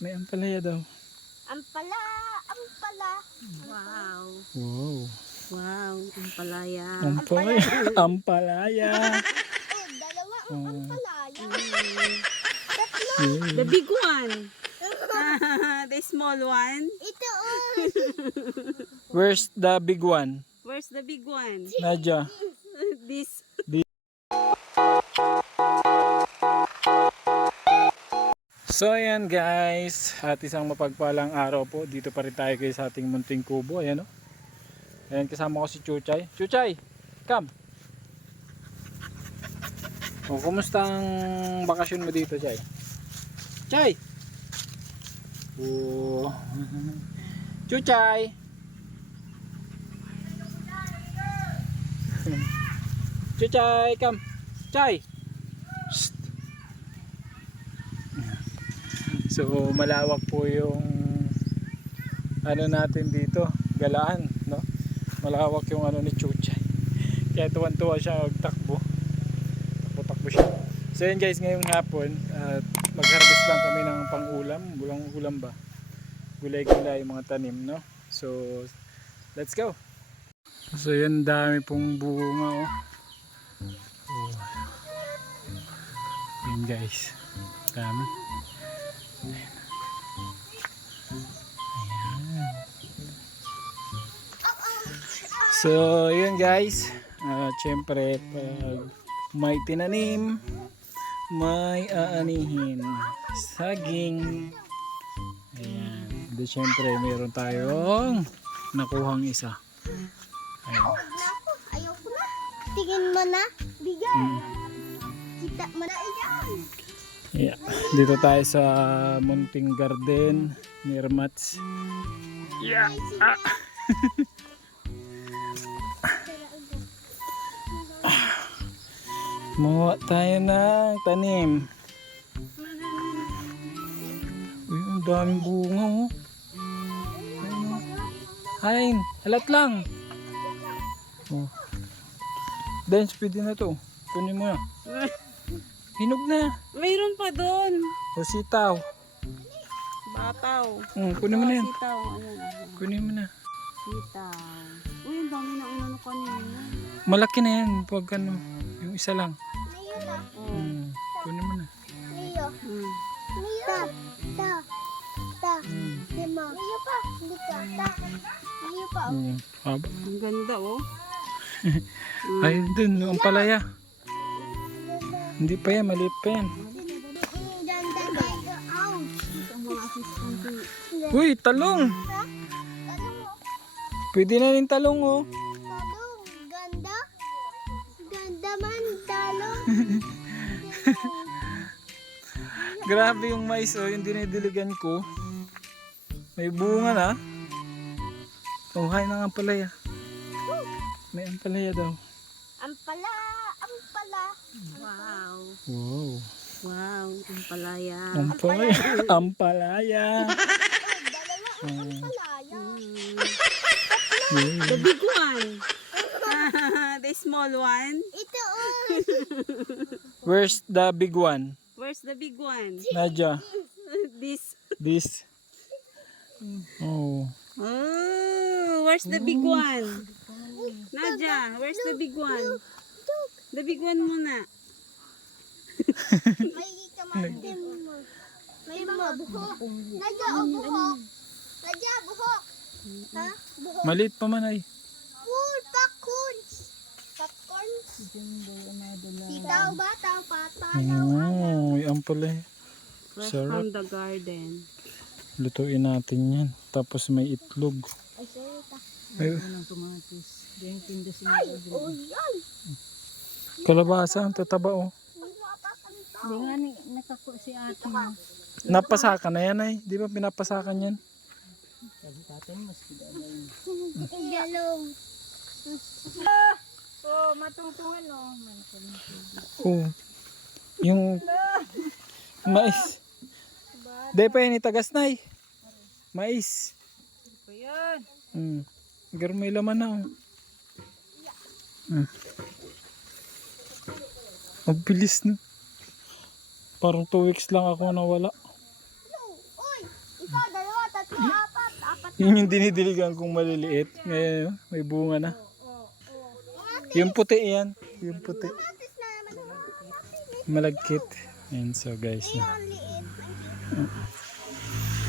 May ampalaya daw. Ampala. Wow. Wow. Wow, ampalaya. Ampalaya. Oh, dalawang ampalaya. Yeah. The big one. The small one. Ito Where's the big one? Where's the big one? Nadia. This. So ayan guys, at isang mapagpalang araw po. Dito pa rin tayo guys sa ating munting kubo. Ayan o. Ayan, kasama ko si Chuchay. Chuchay, come! O, kumusta ang bakasyon mo dito, Chay? Chay! O, Chuchay! Chuchay, come! Chay! Shh. So malawak po yung ano natin dito, galaan, no? Malawak yung ano ni Chuchay. Kaya tuwan-tuwa siya magtakbo. Takbo siya. So yun guys, ngayong hapon at mag-harvest lang kami ng pang-ulam. Bulang ulam ba? Gulay-gulay yung mga tanim, no? So let's go. So yun, dami pong bunga, oh. Oh. Yun guys, dami. So yun guys, syempre pag may tinanim, may aanihin, saging. Ayan, di syempre meron tayong nakuhang isa. Ayan. Ayaw ko na. Tingin mo na. Bigyan. Kita mo na iyan. Yeah. Dito tayo sa munting garden ni Ermats. Yeah. Mawa tayo ng tanim. Uy, ang daming bunga, oh. Hain, alat lang. Oh. Dance, pwede na to. Kunin mo na. Hinog na. Mayroon pa doon. O sitaw. Bataw. Kunin mo na yan. Sitaw. Ayan. Kunin mo na. Sitaw. Uy, ang dami na unano kanina. Malaki na yan. Pag ano, yung isa lang. Mayo na. Kunin mo na. Mayo. Mayo. Ta. Lima. Mayo pa. Hindi ka. Ta. Mayo pa. Haba. Ang ganda, oh. Ay, dun. Ang palaya. Hindi pa yan. Maliit pa yan. Uy, talong. Pwede na rin talong, oh. Talong. Ganda. Ganda man. Talong. Grabe yung mais, oh. Yung dinidiligan ko. May bunga na. Oh, hay na ang palaya. May ampalaya daw. Ampala. Wow. Wow. Wow. Ampalaya. Ampalaya. Ampalaya. Ampalaya. Yeah. The big one. The small one. Ito. Where's the big one? Where's the big one? Nadia. This. Oh. Oh, where's the big one? Nadia, where's the big one? The big one muna. May kamatin mo. May mga buhok. Nadia, buhok. Nadia, buhok. Ha? Buhok. Maliit pa man ay. Popcorns. Popcorns. Sitaw ba? Patay. Oh, yung ampalaya. Fresh Sarap. from the garden. Lutuin natin yan. Tapos may itlog. Ay, sorry ta. Ay, Ay, ay. kalabasa. Ang tataba, oh. Hindi nga nakako si ate mo. Napasakan na yan ay. Di ba pinapasakan yan? Galong. Oh, matungtungan oh. Oh. Yung mais. Di pa yan itagas na eh. Mais. Ito yan. Pero may laman na, oh. Ang bilis na. Parang 2 weeks lang ako nawala. Oy! Apat. Yun yung dinidiligan kong maliliit. Ngayon, may bunga na. Yung puti yan. Yung puti. Kamatis na naman. Malagkit. Ayan, so guys. Yung liit.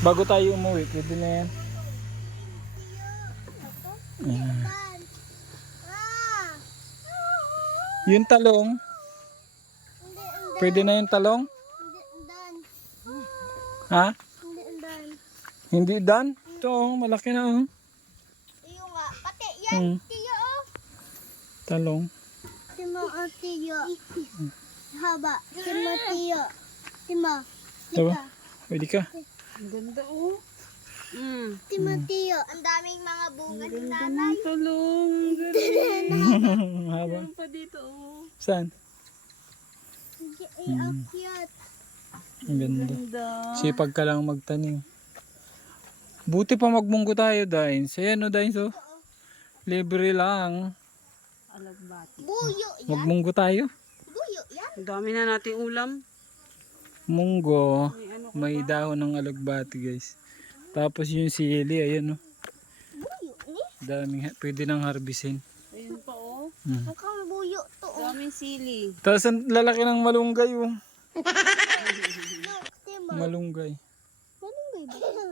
Bago tayo umuwi, pwede na yan. Ayan. Ah! Yung talong, Hindi, pwede na yung talong? Dan. Ha? Hindi, dan. Hindi done? Ito, oh, malaki na oh. Iyo nga. Pati yan, tiyo oh. Talong. Timo o tiyo. Haba. Timo tiyo. Timo. Diba? Pwede ka. Ang ganda oh. Timo tiyo. Ang daming mga bunga ni nanay. Ang tulong. Haba. Meron pa dito oh. Saan? Ang cute. Ang ganda. Ganda. Sipag ka lang magtanim. Buti pa magbunggo tayo, Dines. Ayan o, Dines oh. Libre lang. Alagbati. Buyo yan. Magmunggo tayo. Buyo yan. Ang dami na nating ulam. Munggo. May ano ka May dahon ng alagbati, guys. Tapos yung sili, ayan oh. Buyo ni. Daming, pwede nang harbisin. Ayun pa oh. Mukhang buyo to oh. Daming sili. Tapos ang lalaki ng malunggay oh. Timo. Malunggay. Malunggay ba?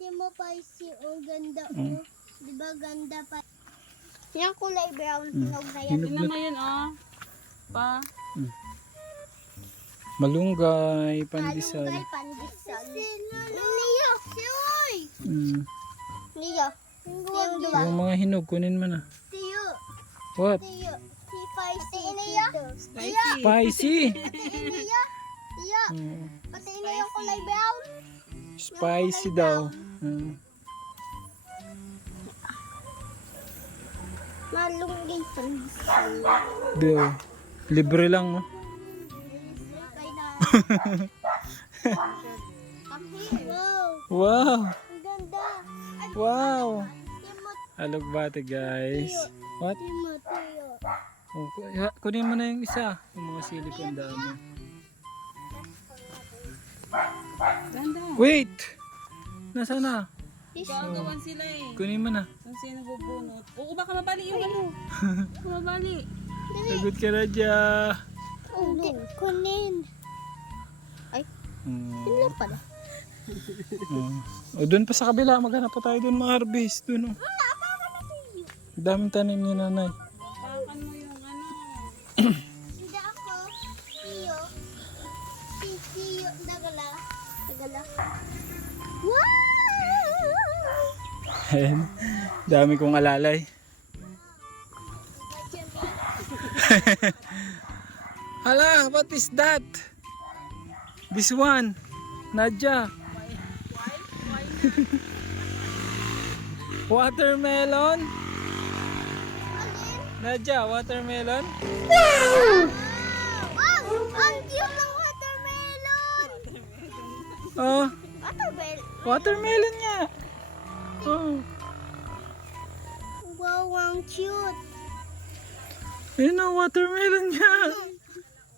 Timo pa si oh ganda oh. Di ba ganda pa? Yung kulay brown hinog na yan. Tingnan mo yun oh. Pa. Malunggay, pandesal. Malunggay pandesal. Niyo, siyoy. Niyo. Yung dua. Yung mga hinog, kunin mo na. Tiyo. What? Tiyo. Si Spicy. Niyo. Spicy. Spicy! Niyo. Tiyo. Pati niyo yung kulay brown. Spicy daw. Malunggay pandesal. Bill. Libre lang. Oh. Kay na. Wow. Wow! Ang ganda. Ay, Wow! Timo. Alagbati, guys. What? Timo. Tiyo. Oh, kunin mo na yung isa. Yung mga sili ko ang dami. Ganda. Wait! Nasaan na? Gagawan sila eh. Kunin mo na. Kung sino bubunot. Oo, baka mabali yung ano. Baka mabali. Sagot ka na dyan. Hindi. Kunin. Ay, sila pala. O doon pa sa kabila, maghanap pa tayo doon ma-harvest. Doon oh. Daming tanim ni nanay. Pakan mo yung ano. Hindi ako. Tiyo. Si Tiyo. Dagala. Dagala. Wow! Ayan. Dami kong alalay. Hala, what is that? This one. Nadja. Watermelon. Nadja, watermelon. Wow! Ang cute ng watermelon! Oh, Watermelon? watermelon nga. Oh. Wow, ang cute. Yun ang watermelon nga.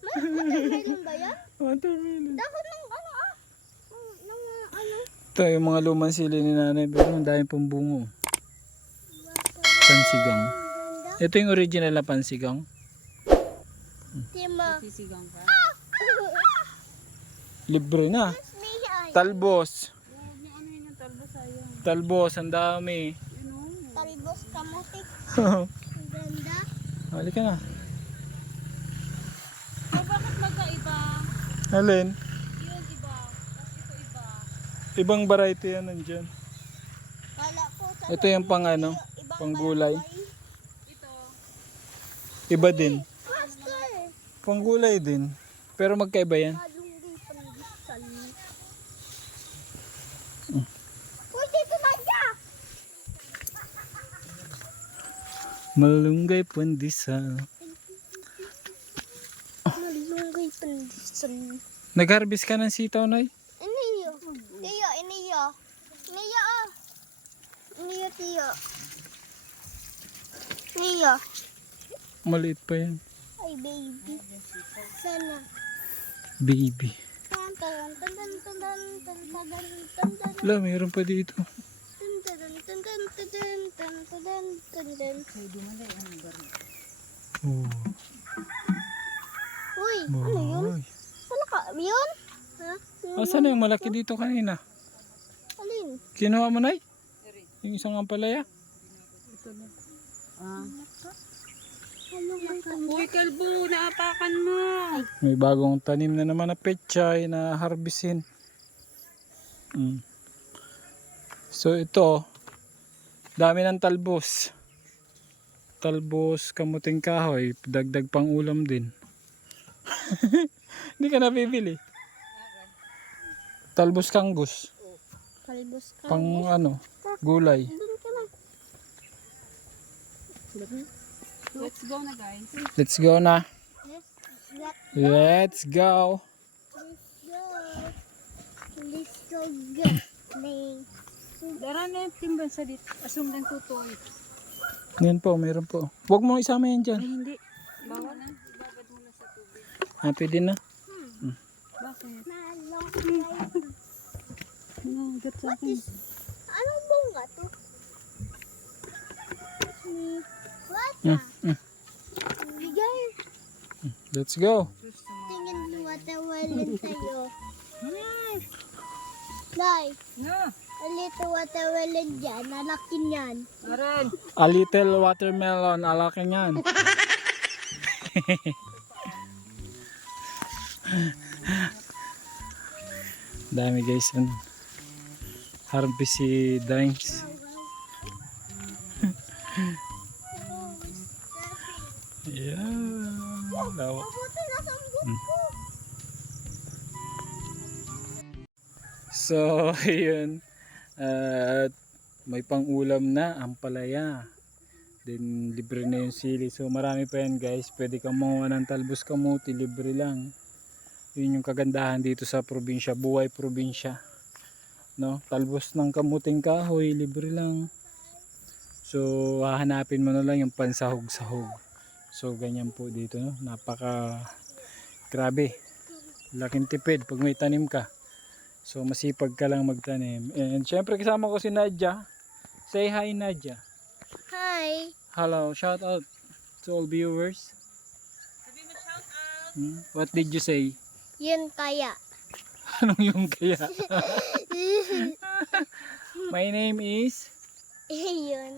Watermelon ba yan? Watermelon. Dahon ng ano ah? Ng ano? Ito yung mga lumang sili ni nanay, pero ang dami pong bungo. Pansigang. Ganda. Ito yung original na pansigang. Tima. Sisigang ka. Libre na. Mihay. Talbos. Huwag niya ano yun yung talbo sayang. Talbos, ang dami. Yun oh. Talbos kamutik. Ang ganda. Halika na. So bakit magkaiba? Alin? Yun iba. Tapos ito iba. Ibang variety yan nandyan. Kala ko sa Ito yung pang ano, ibang pang gulay. Ito. Iba din. Master. Pang gulay din. Pero magkaiba yan. Malunggay pandesal. Uy, dito na siya. Malunggay pandesal. Malunggay pandesal. Nag-harvest ka ng sitaw, Nay? Iniyo. Tiyo, iniyo. Iniyo ah. Iniyo, tiyo. Iniyo. Maliit pa yan. Ay, baby. Sana. Baby. Ha? Wala, mayroon pa dito. Oh. Uy, ano yun? Boy. Wala ka, yun? Ha? Asan na yung malaki dito kanina? Alin? Kinuha mo na yung isang ampalaya? Uy, kalbo, naapakan mo. May bagong tanim na naman na pechay na harbisin. So ito, dami ng talbos. Talbos, kamuting kahoy, dagdag pang ulam din. Hindi ka nabibili. Talbos kanggus, Kalbos ka. pang ano, gulay. Doon ka na. Let's go na, guys. Let's go na. Let's Let's go. go. Let's go. Galing. Dara na yung timban sa dit. Asum lang tutoy. Yan po, meron po. Huwag mo isama yan dyan. Ay, hindi. Bawal na. Ibabad mo na sa tubig. Pwede na. Bakit? Nalong. Nanggat sa akin. Anong bunga to? What? Bigay. Let's go. Tingin mo watermelon tayo. Day, No. alito watermelon dyan. Nalaki niyan. Karen. A little watermelon, alaki niyan. Dami guys yan. Harvest si Dines. Yeah. Lawak. Mabuti na sa ko. So, ayun. At may pang-ulam na, ampalaya. Then, libre na yung sili. So, marami pa yan guys. Pwede kang manguha ng talbos kamuti, libre lang. Yun yung kagandahan dito sa probinsya, buhay probinsya. No? Talbos ng kamuting kahoy, libre lang. So, hahanapin mo na lang yung pansahog-sahog. So, ganyan po dito. No? Napaka grabe. Laking tipid pag may tanim ka. So masipag ka lang magtanim. And syempre kasama ko si Nadia. Say hi Nadia. Hi. Hello, shout out to all viewers. Sabi mo shout out. What did you say? Yun kaya. Anong yung kaya? My name is... Yun.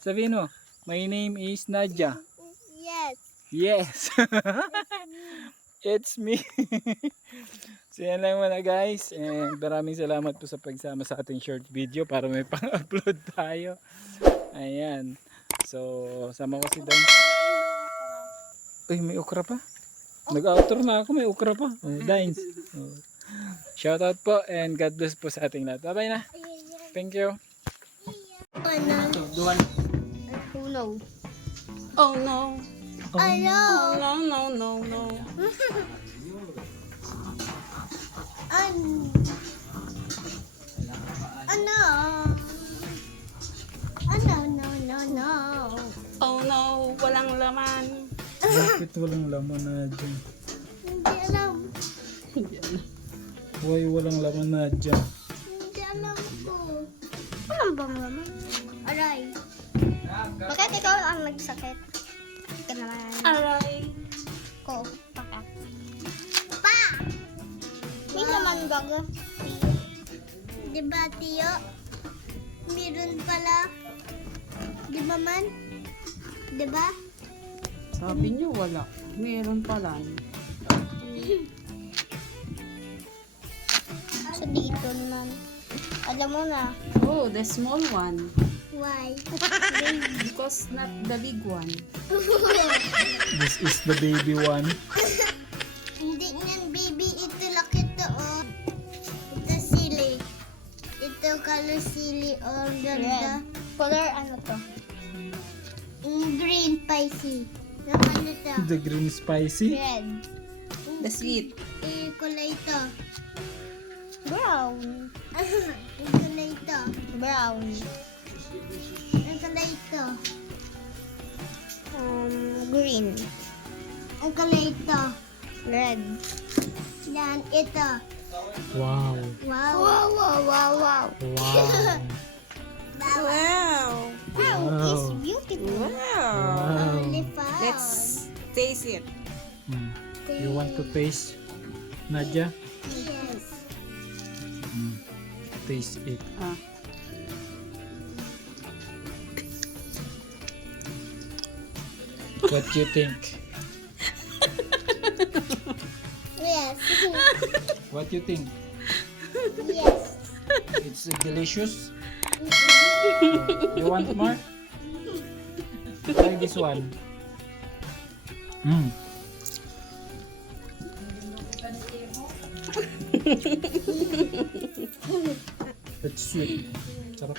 Sabihin mo, my name is Nadia. Yes. Yes. It's me. So yan lang muna guys. And maraming salamat po sa pagsama sa ating short video para may pang-upload tayo. Ayan. So, sama ko si Dan. Uy, may okra pa. Nag-outro na ako, may okra pa. Dines. Shoutout po and God bless po sa ating lahat. Bye-bye na. Thank you. Ano? Duwan. Oh no. Oh no. Ano? No, no, no, no. Ano? Ano? No, no, no. Oh no, walang laman. Bakit walang laman na dyan? Hindi alam. Why walang laman na dyan? Hindi alam ko. Alam bang naman? Aray. Bakit ikaw ang nagsakit? Ika naman. Aray. Ko. Paka. Pa! May naman bago. Diba, Tiyo? Meron pala. Diba man? Diba? Sabi niyo wala. Meron pala. So, dito naman. Alam mo na. Oh, the small one. Why? Because not the big one. This is the baby one. Hindi niyan, baby. Ito laki to, oh. Ito sili. Ito color sili. Oh, ganda. Color ano to? Green spicy. Yung ano to? The green spicy. Red. The sweet. Kulay ito. Brown. Yung kulay ito. Brown. Yung kulay ito. Green. Ang kulay ito. Red. Yan, ito. Wow. Wow. Wow, wow, wow, wow. Wow. Wow. Wow, it's beautiful. Wow. Only five. Let's taste it. Mm. You want to taste, Nadia? Yes. Taste it. Ah. What do you think? Yes. What do you think? Yes. It's delicious. You want more? Try this one. Mm. It's sweet. Sarap.